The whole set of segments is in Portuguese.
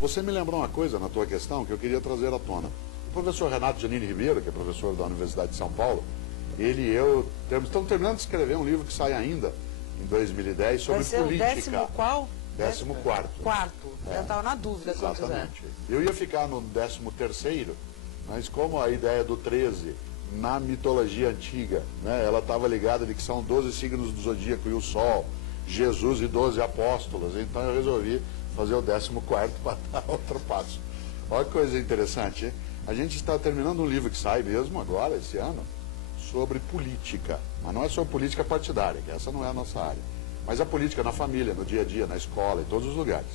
Você me lembrou uma coisa na tua questão que eu queria trazer à tona. O professor Renato Janine Ribeiro, que é professor da Universidade de São Paulo, ele e eu estamos terminando de escrever um livro que sai ainda, em 2010, sobre política. Vai ser o 10º qual? 14º. Quarto. Eu estava na dúvida quantos anos. Exatamente. Eu ia ficar no 13º, mas como a ideia do 13, na mitologia antiga, né, ela estava ligada de que são 12 signos do zodíaco e o Sol, Jesus e 12 apóstolos, então eu resolvi fazer o 14º para dar outro passo. Olha que coisa interessante, hein? A gente está terminando um livro que sai mesmo agora, esse ano, sobre política. Mas não é sobre política partidária, que essa não é a nossa área. Mas a política na família, no dia a dia, na escola, em todos os lugares.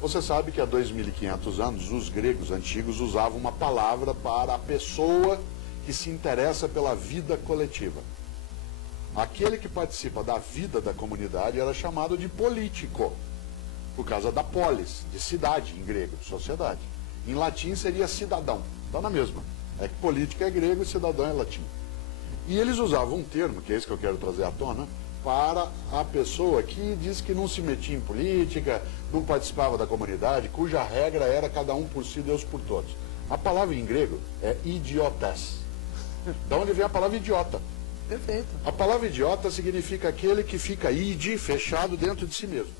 Você sabe que há 2.500 anos, os gregos antigos usavam uma palavra para a pessoa que se interessa pela vida coletiva. Aquele que participa da vida da comunidade era chamado de político, por causa da polis, de cidade em grego, de sociedade. Em latim seria cidadão, está na mesma. É que política é grego e cidadão é latim. E eles usavam um termo, que é esse que eu quero trazer à tona, para a pessoa que diz que não se metia em política, não participava da comunidade, cuja regra era cada um por si, Deus por todos. A palavra em grego é idiotes. Da onde vem a palavra idiota. Perfeito. A palavra idiota significa aquele que fica fechado dentro de si mesmo,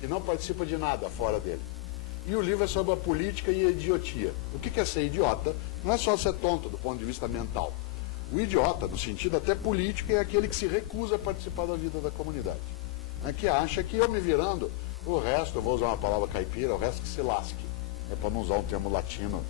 que não participa de nada fora dele. E o livro é sobre a política e a idiotia. O que é ser idiota? Não é só ser tonto do ponto de vista mental. O idiota, no sentido até político, é aquele que se recusa a participar da vida da comunidade. Que acha que eu me virando, o resto, eu vou usar uma palavra caipira, o resto que se lasque. É para não usar um termo latino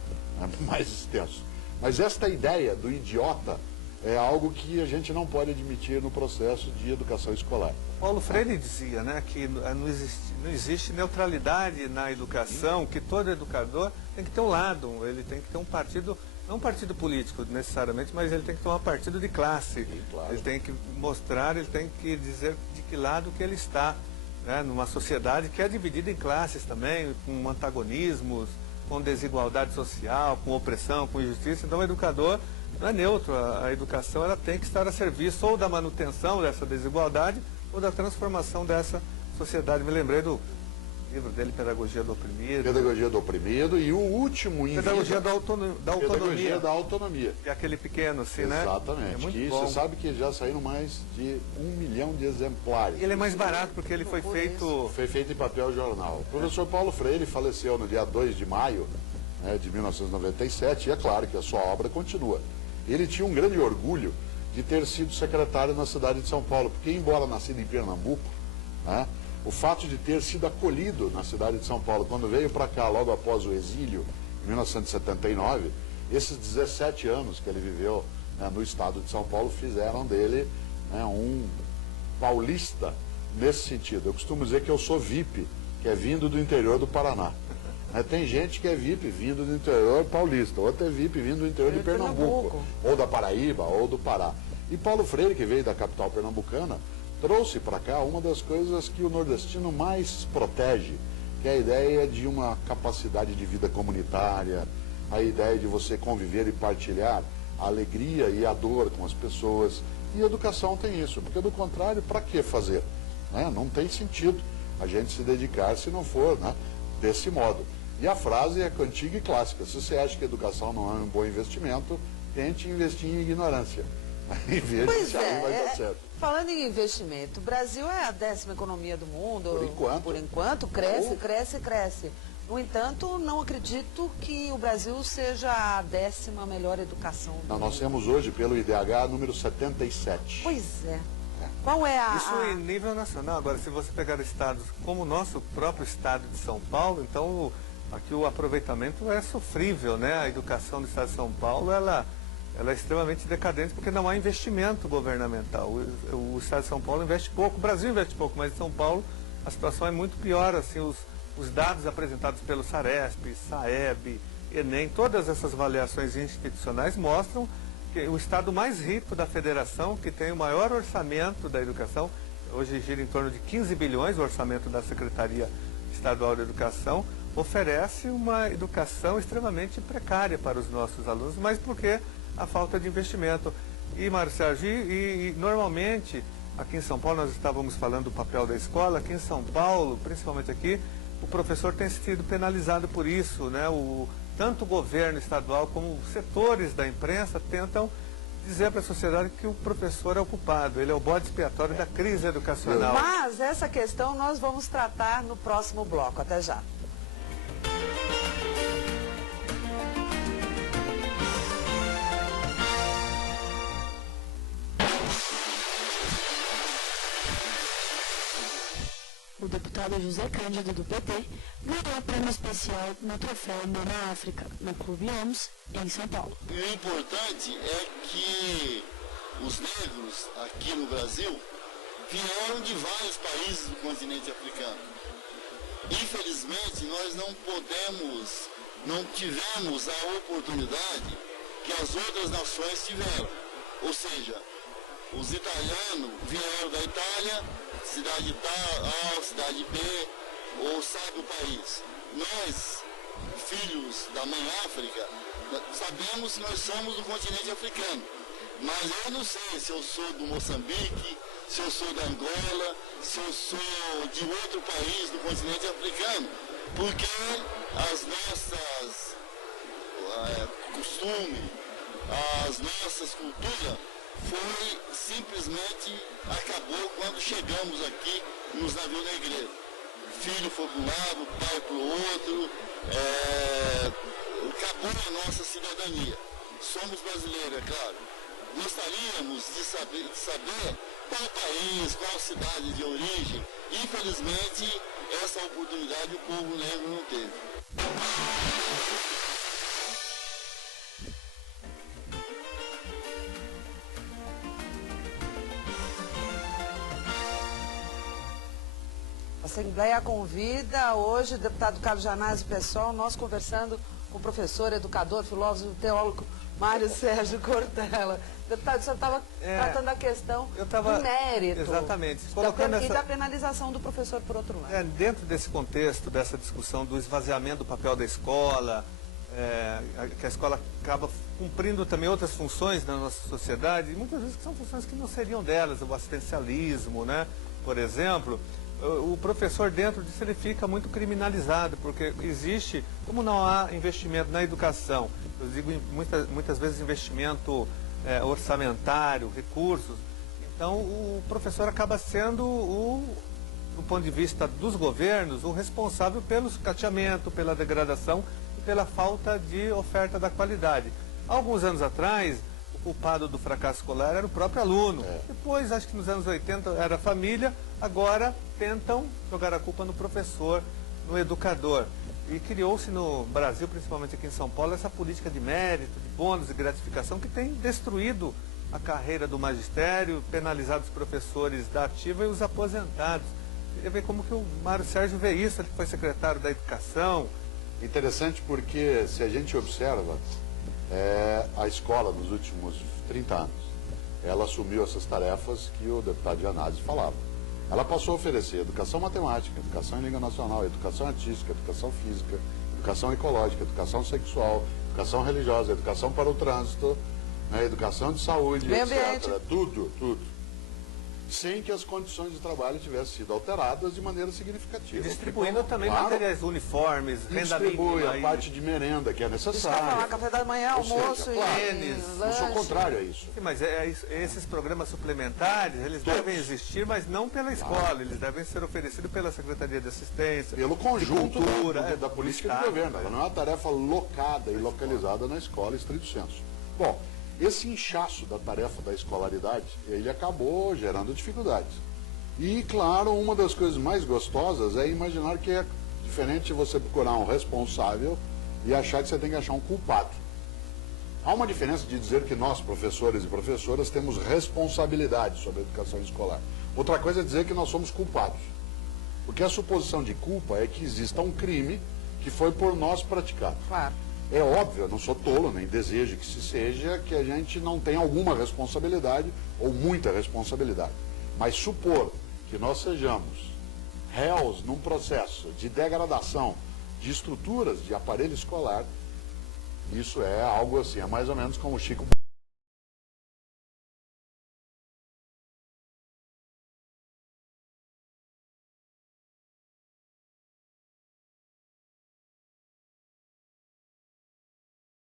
mais extenso. Mas esta ideia do idiota é algo que a gente não pode admitir no processo de educação escolar. Paulo Freire dizia, né, que não existe neutralidade na educação, que todo educador tem que ter um lado, ele tem que ter um partido, não um partido político necessariamente, mas ele tem que ter um partido de classe. Sim, claro. Ele tem que mostrar, ele tem que dizer de que lado que ele está, né, numa sociedade que é dividida em classes também, com antagonismos, com desigualdade social, com opressão, com injustiça. Então o educador não é neutro, a educação ela tem que estar a serviço ou da manutenção dessa desigualdade ou da transformação dessa sociedade. Me lembrei do livro dele, Pedagogia do Oprimido. Pedagogia do Oprimido e o último em Pedagogia vida, da Autonomia. Pedagogia da Autonomia. É aquele pequeno, assim, né? Exatamente. É muito que bom. você sabe que já saíram mais de 1 milhão de exemplares. E ele é mais barato porque ele foi feito... Foi feito em papel jornal. O professor Paulo Freire faleceu no dia 2 de maio, né, de 1997, e é claro que a sua obra continua. Ele tinha um grande orgulho de ter sido secretário na cidade de São Paulo, porque embora nascido em Pernambuco, né, o fato de ter sido acolhido na cidade de São Paulo, quando veio para cá logo após o exílio, em 1979, esses 17 anos que ele viveu, né, no estado de São Paulo fizeram dele, né, um paulista nesse sentido. Eu costumo dizer que eu sou VIP, que é vindo do interior do Paraná. Tem gente que é VIP vindo do interior paulista, outra é VIP vindo do interior de Pernambuco, ou da Paraíba, ou do Pará. E Paulo Freire, que veio da capital pernambucana, trouxe para cá uma das coisas que o nordestino mais protege, que é a ideia de uma capacidade de vida comunitária, a ideia de você conviver e partilhar a alegria e a dor com as pessoas. E a educação tem isso, porque do contrário, para que fazer? Né? Não tem sentido a gente se dedicar se não for, né, desse modo. E a frase é antiga e clássica: se você acha que a educação não é um bom investimento, tente investir em ignorância. Em vez de aí vai dar certo. Falando em investimento, o Brasil é a 10ª economia do mundo. Por enquanto. Cresce. No entanto, não acredito que o Brasil seja a 10ª melhor educação do mundo. Nós temos hoje, pelo IDH, número 77. Pois é. Qual é a... Isso em nível nacional. Agora, se você pegar estados como o nosso próprio estado de São Paulo, então aqui o aproveitamento é sofrível, né? A educação do estado de São Paulo, ela é extremamente decadente porque não há investimento governamental. O estado de São Paulo investe pouco, o Brasil investe pouco, mas em São Paulo a situação é muito pior. Assim, os dados apresentados pelo Saresp, Saeb, Enem, todas essas avaliações institucionais mostram que o estado mais rico da federação, que tem o maior orçamento da educação, hoje gira em torno de 15 bilhões o orçamento da Secretaria Estadual de Educação, oferece uma educação extremamente precária para os nossos alunos, mas porque a falta de investimento. E, Mário Sérgio, normalmente, aqui em São Paulo, nós estávamos falando do papel da escola, aqui em São Paulo, principalmente aqui, o professor tem sido penalizado por isso, né? Tanto o governo estadual como setores da imprensa tentam dizer para a sociedade que o professor é o culpado, ele é o bode expiatório da crise educacional. Mas essa questão nós vamos tratar no próximo bloco. Até já. O deputado José Cândido, do PT, ganhou o prêmio especial no troféu Mama África, no Clube OMS, em São Paulo. E o importante é que os negros aqui no Brasil vieram de vários países do continente africano. Infelizmente, nós não tivemos a oportunidade que as outras nações tiveram. Ou seja, os italianos vieram da Itália, cidade A, cidade B, ou sabe o país. Nós, filhos da mãe África, sabemos que nós somos do continente africano. Mas eu não sei se eu sou do Moçambique, se eu sou da Angola, se eu sou de outro país do continente africano, porque as nossas costumes, as nossas culturas, foi simplesmente acabou quando chegamos aqui nos navios negreiros. Filho foi para um lado, pai para o outro, acabou a nossa cidadania. Somos brasileiros, é claro. Gostaríamos de saber qual país, qual cidade de origem. Infelizmente, essa oportunidade o povo negro não teve. A Assembleia convida hoje o deputado Carlos Janazzi Pessoal, nós conversando com o professor, educador, filósofo, teólogo Mário Sérgio Cortella. Deputado, o senhor estava tratando a questão do mérito. Exatamente. E da penalização do professor, por outro lado. Dentro desse contexto, dessa discussão do esvaziamento do papel da escola, que a escola acaba cumprindo também outras funções na nossa sociedade, e muitas vezes são funções que não seriam delas, o assistencialismo, né? Por exemplo, o professor dentro disso ele fica muito criminalizado, porque existe, como não há investimento na educação, eu digo muitas vezes investimento orçamentário, recursos, então o professor acaba sendo, do ponto de vista dos governos, o responsável pelo sucateamento, pela degradação e pela falta de oferta da qualidade. Há alguns anos atrás, o culpado do fracasso escolar era o próprio aluno. Depois, acho que nos anos 80 era a família, agora tentam jogar a culpa no professor, no educador. E criou-se no Brasil, principalmente aqui em São Paulo, essa política de mérito, de bônus e gratificação que tem destruído a carreira do magistério, penalizado os professores da ativa e os aposentados. Queria ver como que o Mário Sérgio vê isso, ele foi secretário da Educação. Interessante porque, se a gente observa, a escola nos últimos 30 anos, ela assumiu essas tarefas que o deputado Janazzi falava. Ela passou a oferecer educação matemática, educação em língua nacional, educação artística, educação física, educação ecológica, educação sexual, educação religiosa, educação para o trânsito, educação de saúde, meio etc. ambiente. Tudo. Sem que as condições de trabalho tivessem sido alteradas de maneira significativa. Distribuindo também claro, materiais uniformes, renda distribui mínima. a parte de merenda que é Isso que eu ia necessária. falar, café da manhã, Ou seja, almoço claro, e não sou lanche. contrário a isso. Sim, mas esses programas suplementares, eles Todos. devem existir, mas não pela escola, eles devem ser oferecidos pela Secretaria de Assistência, Pelo conjunto de cultura, da política do Estado. governo. Ela não é uma tarefa locada e localizada na escola, estrito sensu. Bom, esse inchaço da tarefa da escolaridade, ele acabou gerando dificuldades. E, claro, uma das coisas mais gostosas é imaginar que é diferente você procurar um responsável e achar que você tem que achar um culpado. Há uma diferença de dizer que nós, professores e professoras, temos responsabilidade sobre a educação escolar. Outra coisa é dizer que nós somos culpados. Porque a suposição de culpa é que exista um crime que foi por nós praticado. Claro. É óbvio, eu não sou tolo, nem desejo que se seja, que a gente não tenha alguma responsabilidade ou muita responsabilidade. Mas supor que nós sejamos réus num processo de degradação de estruturas de aparelho escolar, isso é algo assim, é mais ou menos como o Chico